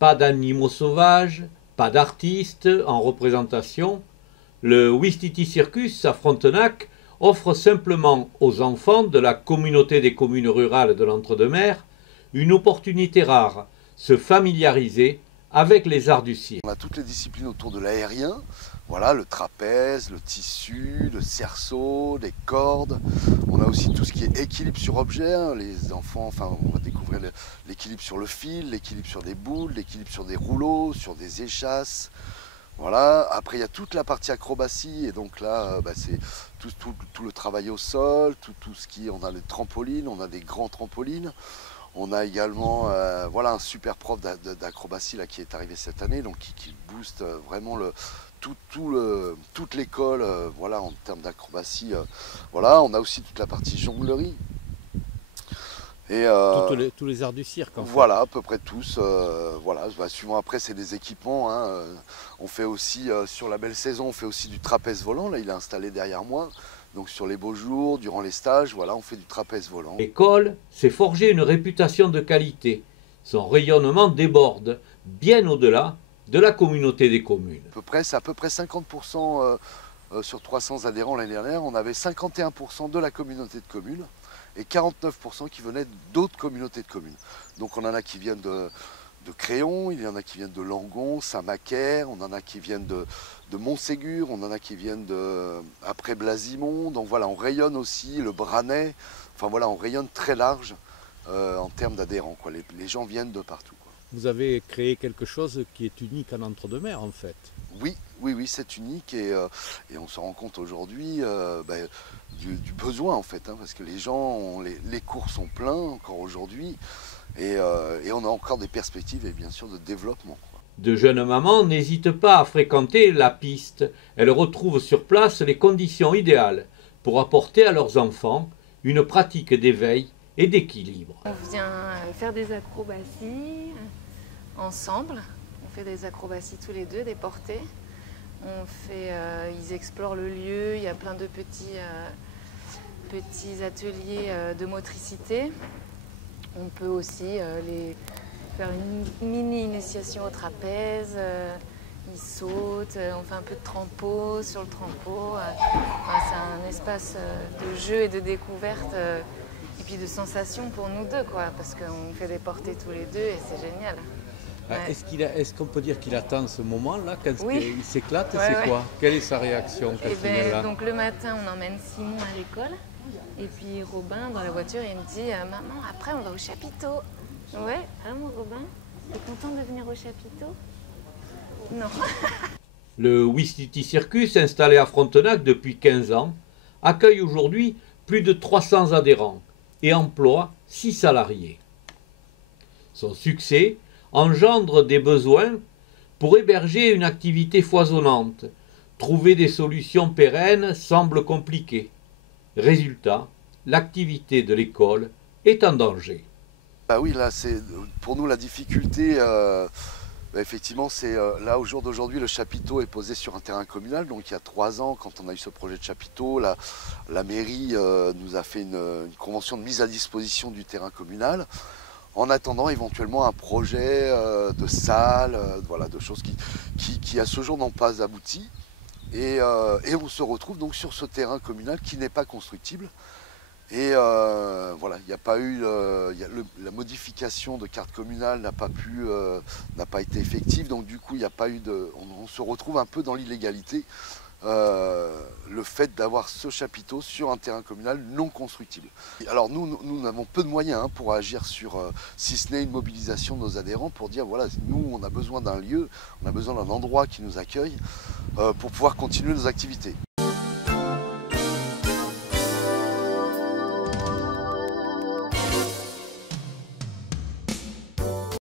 Pas d'animaux sauvages, pas d'artistes en représentation. Le Ouistiti Circus à Frontenac offre simplement aux enfants de la communauté des communes rurales de l'Entre-deux-Mers une opportunité rare, se familiariser avec les arts du cirque. On a toutes les disciplines autour de l'aérien, voilà, le trapèze, le tissu, le cerceau, les cordes. On a aussi tout ce qui est équilibre sur objet, hein. Les enfants, enfin, on va découvrir l'équilibre sur le fil, l'équilibre sur des boules, l'équilibre sur des rouleaux, sur des échasses. Voilà. Après, il y a toute la partie acrobatie, et donc là, c'est tout le travail au sol, tout ce qui est, on a les trampolines, on a des grands trampolines. On a également voilà, un super prof d'acrobatie qui est arrivé cette année, donc qui booste vraiment toute l'école voilà, en termes d'acrobatie. Voilà. On a aussi toute la partie jonglerie. Et tous les arts du cirque en fait. Voilà, à peu près tous. Voilà. Suivant après, c'est des équipements. Hein. On fait aussi, sur la belle saison, on fait aussi du trapèze volant. Là, il est installé derrière moi. Donc sur les beaux jours, durant les stages, voilà, on fait du trapèze volant. L'école s'est forgé une réputation de qualité. Son rayonnement déborde bien au-delà de la communauté des communes. C'est à peu près 50% sur 300 adhérents l'année dernière. On avait 51% de la communauté de communes et 49% qui venaient d'autres communautés de communes. Donc on en a qui viennent de Créon, il y en a qui viennent de Langon, Saint-Macaire, on en a qui viennent de Montségur, on en a qui viennent après Blasimont. Donc voilà, on rayonne aussi le Branais. Enfin voilà, on rayonne très large en termes d'adhérents. Les gens viennent de partout. Vous avez créé quelque chose qui est unique en Entre-deux-Mers en fait. Oui, c'est unique et on se rend compte aujourd'hui du besoin en fait, hein, parce que les gens, les cours sont pleins encore aujourd'hui et on a encore des perspectives et bien sûr de développement. De jeunes mamans n'hésitent pas à fréquenter la piste. Elles retrouvent sur place les conditions idéales pour apporter à leurs enfants une pratique d'éveil et d'équilibre. On vient faire des acrobaties ensemble. On fait des acrobaties tous les deux, des portées. Ils explorent le lieu, il y a plein de petits ateliers de motricité. On peut aussi faire une mini-initiation au trapèze. Ils sautent, on fait un peu de trampo sur le trampo. C'est un espace de jeu et de découverte et puis de sensations pour nous deux, parce qu'on fait des portées tous les deux et c'est génial. Ouais. Est-ce qu'on peut dire qu'il attend ce moment-là, quand oui. Il s'éclate, c'est quoi? Quelle est sa réaction donc le matin, on emmène Simon à l'école, et puis Robin, dans la voiture, il me dit « Maman, après on va au chapiteau ». Ouais, hein mon Robin? T'es content de venir au chapiteau? Non. Le Ouistiti Circus, installé à Frontenac depuis 15 ans, accueille aujourd'hui plus de 300 adhérents et emploie 6 salariés. Son succès engendre des besoins pour héberger une activité foisonnante. Trouver des solutions pérennes semble compliqué. Résultat, l'activité de l'école est en danger. Oui, là, c'est pour nous la difficulté. Effectivement, c'est là au jour d'aujourd'hui, le chapiteau est posé sur un terrain communal. Donc il y a 3 ans, quand on a eu ce projet de chapiteau, la mairie nous a fait une convention de mise à disposition du terrain communal, en attendant éventuellement un projet de salle, voilà, de choses qui à ce jour n'ont pas abouti. Et on se retrouve donc sur ce terrain communal qui n'est pas constructible. Et voilà, il n'y a pas eu la modification de carte communale n'a pas été effective, donc du coup il n'y a pas eu on se retrouve un peu dans l'illégalité. Le fait d'avoir ce chapiteau sur un terrain communal non constructible. Alors nous avons peu de moyens pour agir sur, si ce n'est une mobilisation de nos adhérents pour dire voilà, nous on a besoin d'un lieu, on a besoin d'un endroit qui nous accueille pour pouvoir continuer nos activités.